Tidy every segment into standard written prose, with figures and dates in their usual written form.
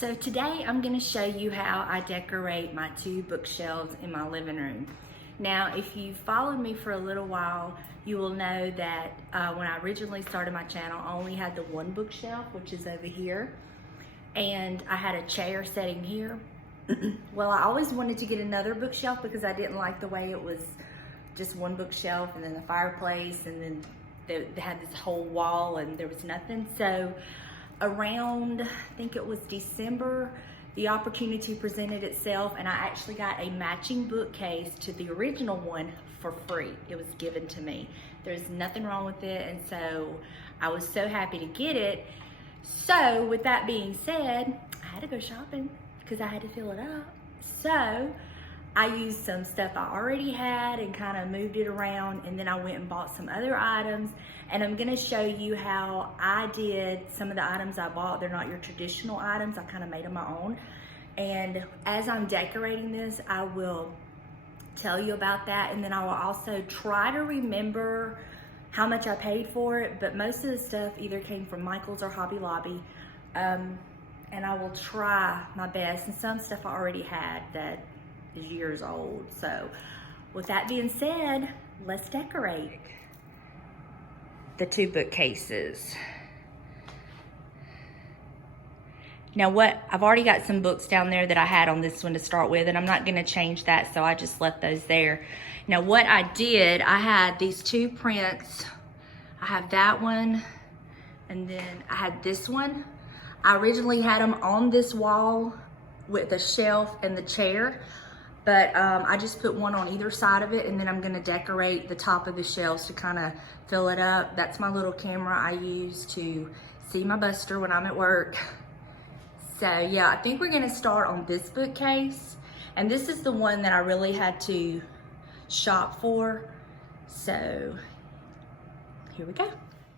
So today I'm going to show you how I decorate my 2 bookshelves in my living room. Now, if you've followed me for a little while, you will know that when I originally started my channel, I only had the 1 bookshelf, which is over here, and I had a chair sitting here. Well, I always wanted to get another bookshelf because I didn't like the way it was just 1 bookshelf and then the fireplace, and then they had this whole wall and there was nothing. So around, I think it was December, the opportunity presented itself, and I actually got a matching bookcase to the original one for free. It was given to me. There's nothing wrong with it, and so I was so happy to get it. So with that being said, I had to go shopping because I had to fill it up. So I used some stuff I already had and kind of moved it around, and then I went and bought some other items, and I'm gonna show you how I did some of the items I bought. They're not your traditional items. I kind of made them my own. And as I'm decorating this, I will tell you about that, and then I will also try to remember how much I paid for it, but most of the stuff either came from Michael's or Hobby Lobby. And I will try my best, and some stuff I already had that is years old. So with that being said, let's decorate the 2 bookcases. Now I've already got some books down there that I had on this one to start with, and I'm not gonna change that, so I just left those there. Now what I did, I had these 2 prints. I have that one, and then I had this one. I originally had them on this wall with the shelf and the chair, but I just put one on either side of it, and then I'm gonna decorate the top of the shelves to kind of fill it up. That's my little camera I use to see my buster when I'm at work. So yeah, I think we're gonna start on this bookcase, and this is the one that I really had to shop for. So here we go.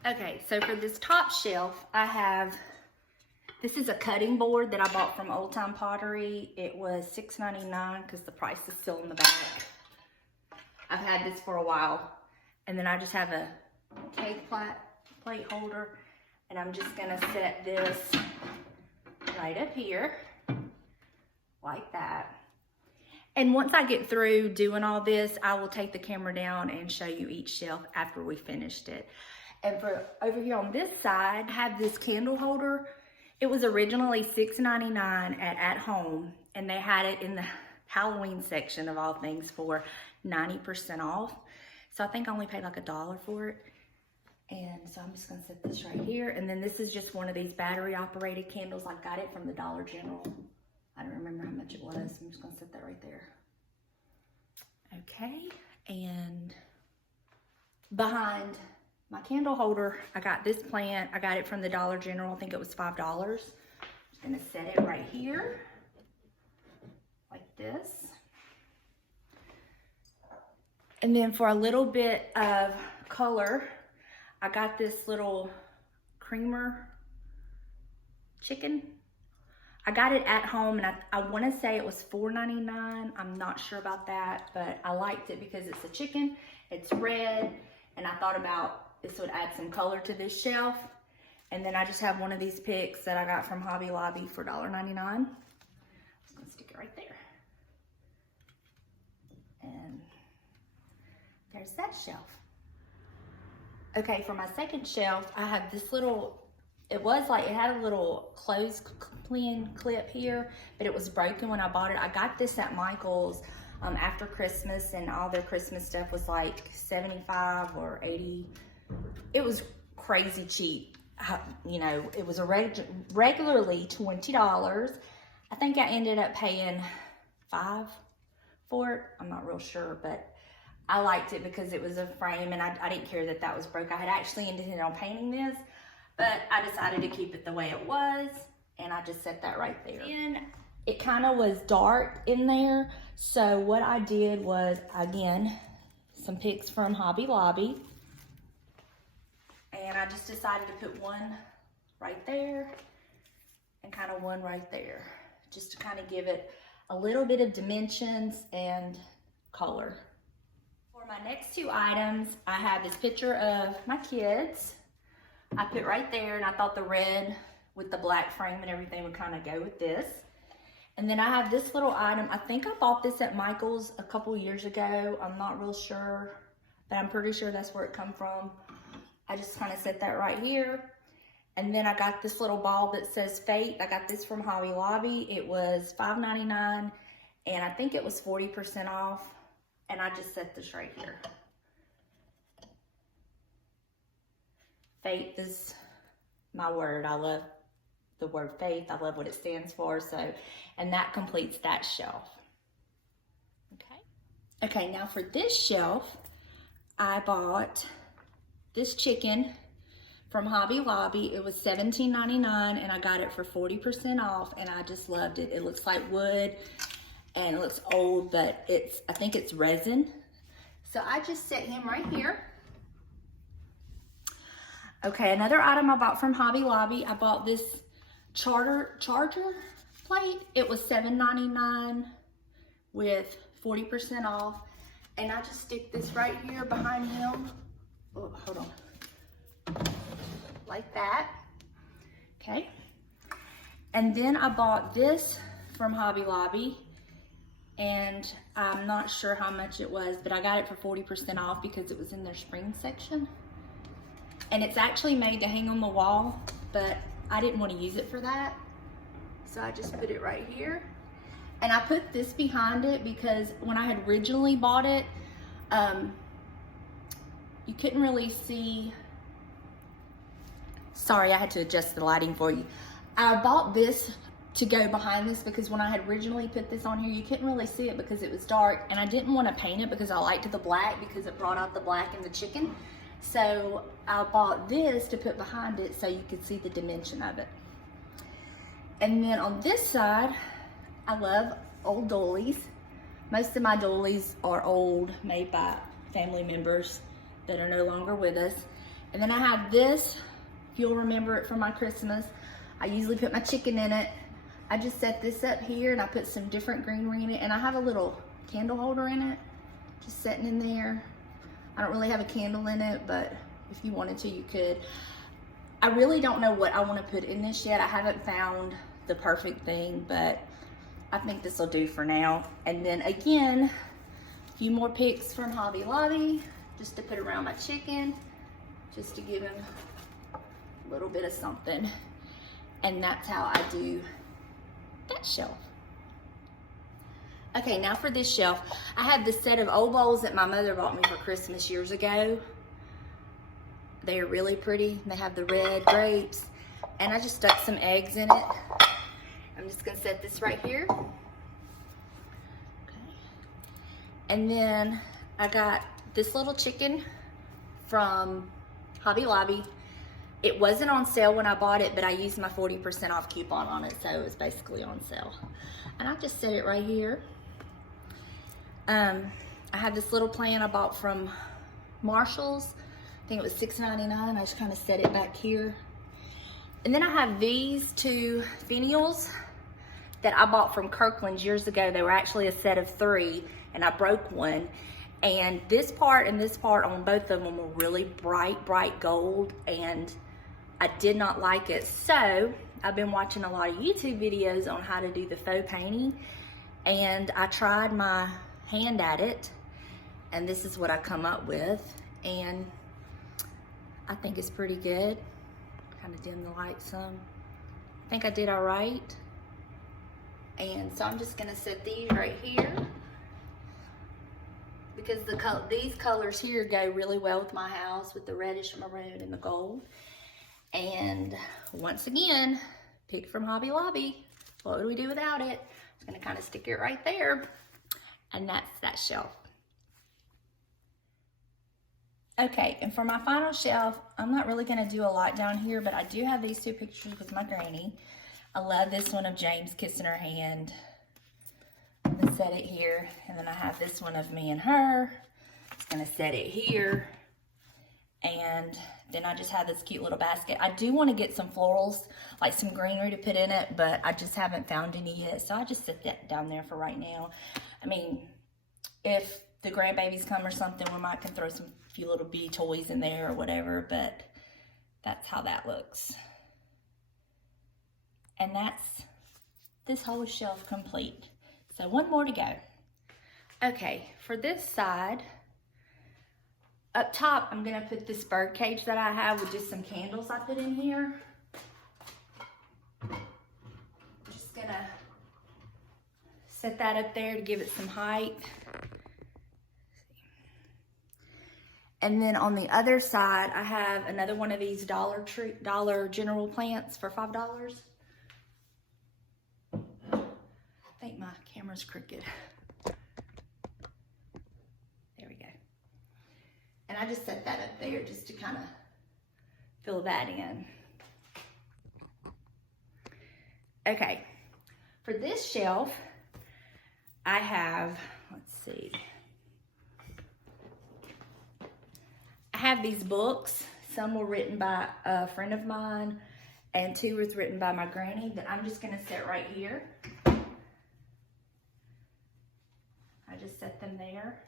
Okay, so for this top shelf, this is a cutting board that I bought from Old Time Pottery. It was $6.99 because the price is still in the back. I've had this for a while. And then I just have a cake plate holder, and I'm just gonna set this right up here, like that. And once I get through doing all this, I will take the camera down and show you each shelf after we finished it. And for over here on this side, I have this candle holder. It was originally $6.99 at Home, and they had it in the Halloween section of all things for 90% off. So I think I only paid like $1 for it. And so I'm just gonna set this right here. And then this is just one of these battery operated candles. I got it from the Dollar General. I don't remember how much it was. I'm just gonna set that right there. Okay, and behind my candle holder, I got this plant. I got it from the Dollar General. I think it was $5. I'm just gonna set it right here, like this. And then for a little bit of color, I got this little creamer chicken. I got it at Home, and I wanna say it was $4.99. I'm not sure about that, but I liked it because it's a chicken, it's red, and I thought about this would add some color to this shelf. And then I just have one of these picks that I got from Hobby Lobby for $1.99. I'm just gonna stick it right there. And there's that shelf. Okay, for my second shelf, I have this little, it had a little clothespin clip here, but it was broken when I bought it. I got this at Michael's after Christmas, and all their Christmas stuff was like 75 or 80. It was crazy cheap. You know, it was regularly $20. I think I ended up paying $5 for it. I'm not real sure, but I liked it because it was a frame, and I didn't care that that was broke. I had actually intended on painting this, but I decided to keep it the way it was, and I just set that right there. And it kind of was dark in there, so what I did was, again, some picks from Hobby Lobby. And I just decided to put one right there and kind of one right there, just to kind of give it a little bit of dimensions and color. For my next 2 items, I have this picture of my kids. I put right there, and I thought the red with the black frame and everything would kind of go with this. And then I have this little item. I think I bought this at Michael's a couple years ago. I'm not real sure, but I'm pretty sure that's where it come from. I just kind of set that right here. And then I got this little ball that says Fate. I got this from Hobby Lobby. It was $5.99, and I think it was 40% off. And I just set this right here. Faith is my word. I love the word faith. I love what it stands for. So, and that completes that shelf. Okay, now for this shelf, I bought this chicken from Hobby Lobby. It was $17.99, and I got it for 40% off, and I just loved it. It looks like wood, and it looks old, but I think it's resin. So I just set him right here. Okay, another item I bought from Hobby Lobby. I bought this charger plate. It was $7.99 with 40% off. And I just stick this right here behind him. Oh, hold on. Like that. Okay. And then I bought this from Hobby Lobby. And I'm not sure how much it was, but I got it for 40% off because it was in their spring section. And it's actually made to hang on the wall, but I didn't want to use it for that. So I just put it right here. And I put this behind it because when I had originally bought it, you couldn't really see. Sorry, I had to adjust the lighting for you. I bought this to go behind this because when I had originally put this on here, you couldn't really see it because it was dark, and I didn't want to paint it because I liked the black because it brought out the black in the chicken. So I bought this to put behind it so you could see the dimension of it. And then on this side, I love old doilies. Most of my doilies are old, made by family members that are no longer with us. And then I have this, if you'll remember it from my Christmas. I usually put my chicken in it. I just set this up here and I put some different greenery in it, and I have a little candle holder in it, just sitting in there. I don't really have a candle in it, but if you wanted to, you could. I really don't know what I want to put in this yet. I haven't found the perfect thing, but I think this will do for now. And then again, a few more picks from Hobby Lobby, just to put around my chicken, just to give him a little bit of something. And that's how I do that shelf. Okay, now for this shelf. I have this set of old bowls that my mother bought me for Christmas years ago. They are really pretty. They have the red grapes. And I just stuck some eggs in it. I'm just gonna set this right here. Okay. And then I got this little chicken from Hobby Lobby. It wasn't on sale when I bought it, but I used my 40% off coupon on it, so it was basically on sale. And I just set it right here. I have this little plant I bought from Marshall's. I think it was $6.99. I just kind of set it back here. And then I have these two finials that I bought from Kirkland's years ago. They were actually a set of 3, and I broke one. And this part and this part on both of them were really bright gold, and I did not like it. So I've been watching a lot of YouTube videos on how to do the faux painting, and I tried my hand at it, and this is what I come up with, and I think it's pretty good. Kind of dim the light some. I think I did all right. And so I'm just gonna set these right here because these colors here go really well with my house, with the reddish maroon and the gold. And once again, picked from Hobby Lobby. What would we do without it? Just gonna kind of stick it right there. And that's that shelf. Okay, and for my final shelf, I'm not really gonna do a lot down here, but I do have these 2 pictures with my granny. I love this one of James kissing her hand. I'm gonna set it here. And then I have this one of me and her. Just gonna set it here. And then I just have this cute little basket. I do want to get some florals, like some greenery to put in it, but I just haven't found any yet. So I just set that down there for right now. I mean, if the grandbabies come or something, we might can throw some few little bitty toys in there or whatever, but that's how that looks. And that's this whole shelf complete. So one more to go. Okay, for this side, up top, I'm gonna put this bird cage that I have with just some candles I put in here. Just gonna set that up there to give it some height. And then on the other side, I have another one of these Dollar General plants for $5. I think my camera's crooked. There we go. And I just set that up there just to kind of fill that in. Okay, for this shelf, I have, let's see. I have these books. Some were written by a friend of mine, and 2 was written by my granny that I'm just gonna set right here. I just set them there.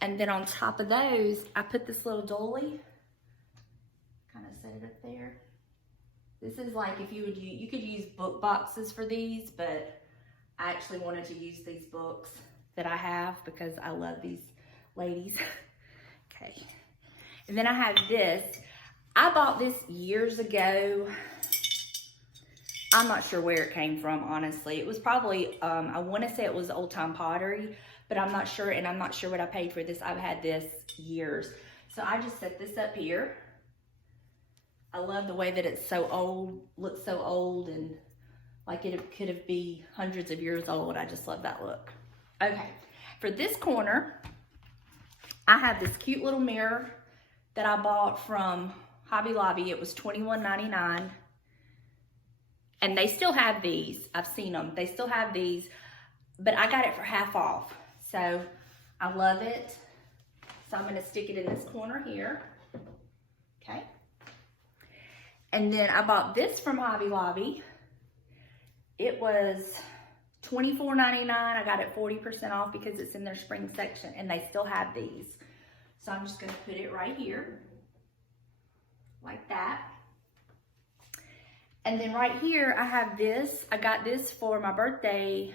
And then on top of those, I put this little dolly. Kind of set it up there. This is like if you would use, you could use book boxes for these, but I actually wanted to use these books that I have because I love these ladies. Okay. And then I have this. I bought this years ago. I'm not sure where it came from, honestly. It was probably, I want to say it was old time pottery, but I'm not sure, and I'm not sure what I paid for this. I've had this years. So I just set this up here. I love the way that it's so old, looks so old, and like it could have been hundreds of years old. I just love that look. Okay, for this corner, I have this cute little mirror that I bought from Hobby Lobby. It was $21.99. And they still have these. I've seen them. They still have these, but I got it for half off. So I love it. So I'm gonna stick it in this corner here. Okay. And then I bought this from Hobby Lobby. It was $24.99. I got it 40% off because it's in their spring section, and they still have these. So I'm just gonna put it right here, like that. And then right here, I have this. I got this for my birthday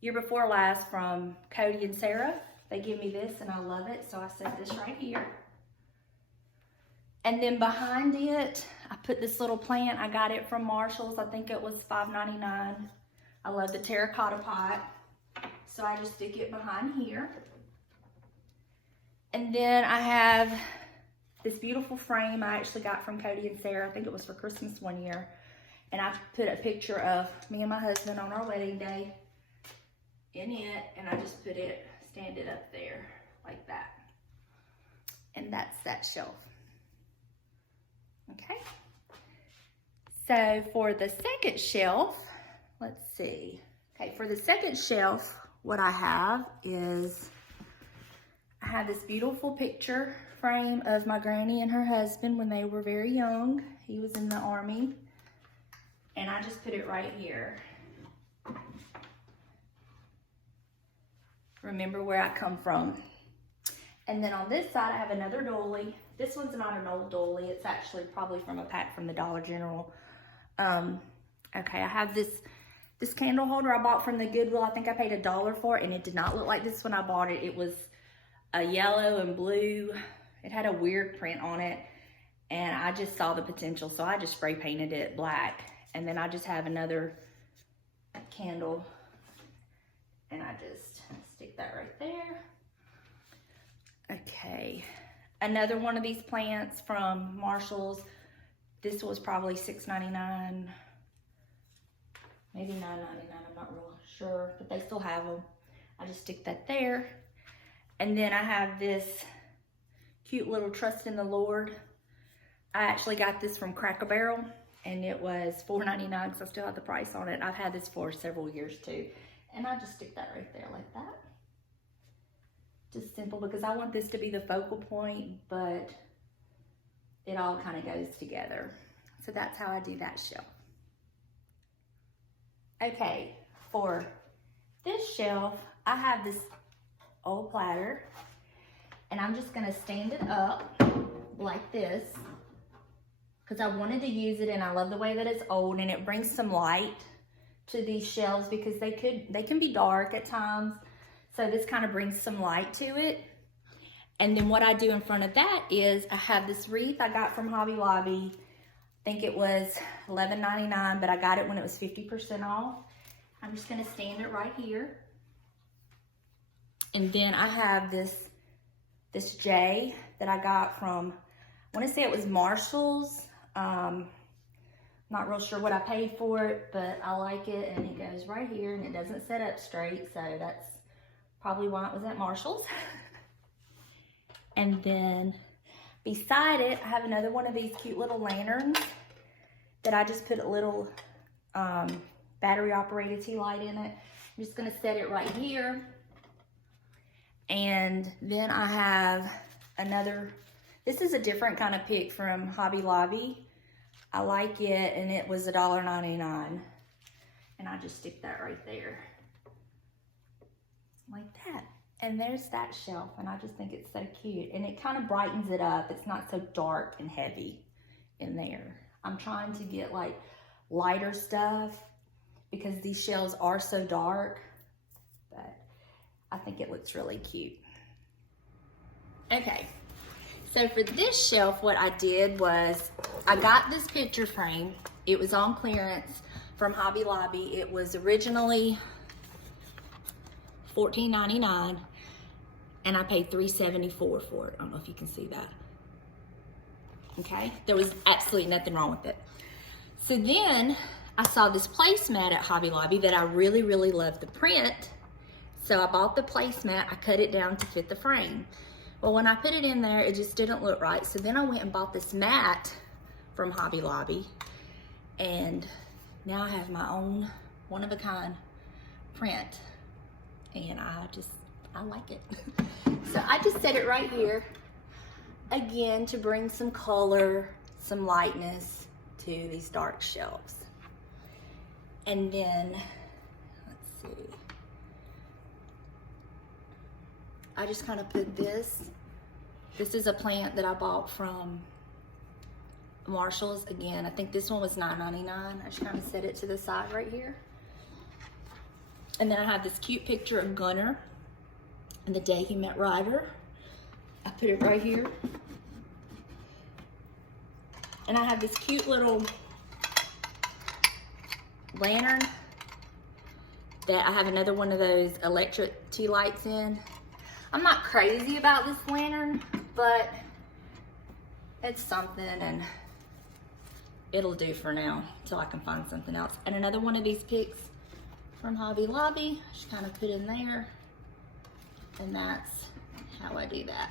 year before last from Cody and Sarah. They give me this and I love it. So I set this right here. And then behind it, I put this little plant. I got it from Marshall's. I think it was $5.99. I love the terracotta pot. So I just stick it behind here. And then I have this beautiful frame I actually got from Cody and Sarah. I think it was for Christmas one year. And I put a picture of me and my husband on our wedding day in it. And I just put it, stand it up there like that. And that's that shelf. Okay. So for the second shelf, let's see. Okay, for the second shelf, what I have is, I have this beautiful picture frame of my granny and her husband when they were very young. He was in the Army. And I just put it right here. Remember where I come from. And then on this side, I have another dolly. This one's not an old dolly. It's actually probably from a pack from the Dollar General. Okay, I have this candle holder I bought from the Goodwill. I think I paid $1 for it, and it did not look like this when I bought it. It was a yellow and blue. It had a weird print on it, and I just saw the potential, so I just spray painted it black. And then I just have another candle, and I just stick that right there. Okay, another one of these plants from Marshall's. This was probably $6.99, maybe $9.99, I'm not real sure, but they still have them. I just stick that there. And then I have this cute little Trust in the Lord. I actually got this from Cracker Barrel, and it was $4.99 because I still have the price on it. I've had this for several years too. And I just stick that right there like that. Just simple, because I want this to be the focal point, but it all kind of goes together. So that's how I do that shelf. Okay, for this shelf, I have this old platter, and I'm just gonna stand it up like this, because I wanted to use it, and I love the way that it's old, and it brings some light to these shelves because they can be dark at times. So this kind of brings some light to it. And then what I do in front of that is I have this wreath I got from Hobby Lobby. I think it was $11.99, but I got it when it was 50% off. I'm just gonna stand it right here. And then I have this J that I got from, I wanna say it was Marshall's. Not real sure what I paid for it, but I like it, and it goes right here, and it doesn't set up straight, so that's probably why it was at Marshall's. And then beside it, I have another one of these cute little lanterns that I just put a little battery operated tea light in it. I'm just gonna set it right here. And then I have another, this is a different kind of pick from Hobby Lobby. I like it, and it was $1.99. And I just stick that right there. Like that. And there's that shelf, and I just think it's so cute. And it kind of brightens it up. It's not so dark and heavy in there. I'm trying to get like lighter stuff because these shelves are so dark, but I think it looks really cute. Okay, so for this shelf, what I did was I got this picture frame. It was on clearance from Hobby Lobby. It was originally $14.99, and I paid $3.74 for it. I don't know if you can see that. Okay, there was absolutely nothing wrong with it. So then I saw this placemat at Hobby Lobby that I really, really loved the print. So I bought the placemat, I cut it down to fit the frame. Well, when I put it in there, it just didn't look right. So then I went and bought this mat from Hobby Lobby, and now I have my own one-of-a-kind print, and I like it. So I just set it right here, again, to bring some color, some lightness to these dark shelves. And then, let's see, I just kind of put this. This is a plant that I bought from Marshall's. Again, I think this one was $9.99. I just kind of set it to the side right here. And then I have this cute picture of Gunner and the day he met Ryder. I put it right here. And I have this cute little lantern that I have another one of those electric tea lights in. I'm not crazy about this lantern, but it's something, and it'll do for now until I can find something else. And another one of these picks from Hobby Lobby, just kind of put in there, and that's how I do that.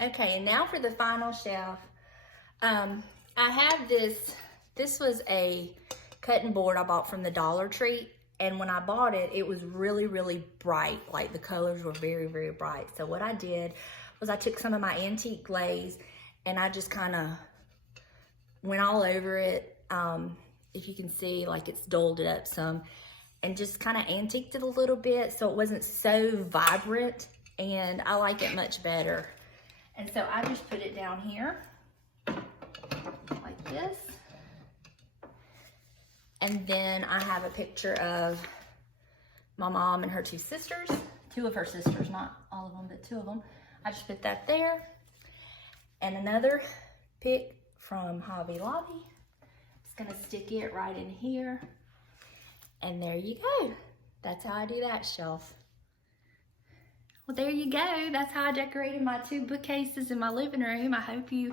Okay, and now for the final shelf. I have this was a cutting board I bought from the Dollar Tree, and when I bought it, it was really, really bright. Like the colors were very, very bright. So what I did was I took some of my antique glaze and I just kind of went all over it. If you can see, like it's dulled it up some, and just kind of antiqued it a little bit so it wasn't so vibrant, and I like it much better. And so I just put it down here like this. And then I have a picture of my mom and her two sisters, two of her sisters, not all of them, but two of them. I just put that there. And another pic from Hobby Lobby. Just gonna stick it right in here. And there you go. That's how I do that shelf. Well, there you go. That's how I decorated my two bookcases in my living room. I hope you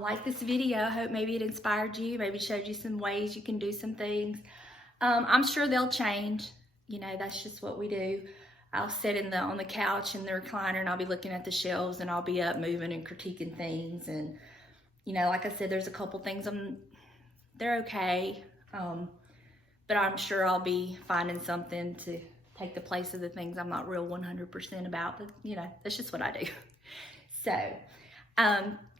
like this video. I hope maybe it inspired you, maybe showed you some ways you can do some things. I'm sure they'll change. You know, that's just what we do. I'll sit on the couch in the recliner, and I'll be looking at the shelves, and I'll be up moving and critiquing things. And, you know, like I said, there's a couple things they're okay. But I'm sure I'll be finding something to take the place of the things I'm not real 100% about. But, you know, that's just what I do. So,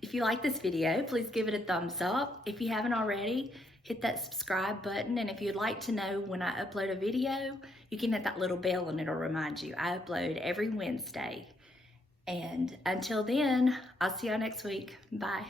if you like this video, please give it a thumbs up. If you haven't already, hit that subscribe button. And if you'd like to know when I upload a video, you can hit that little bell and it'll remind you. I upload every Wednesday. And until then, I'll see y'all next week. Bye.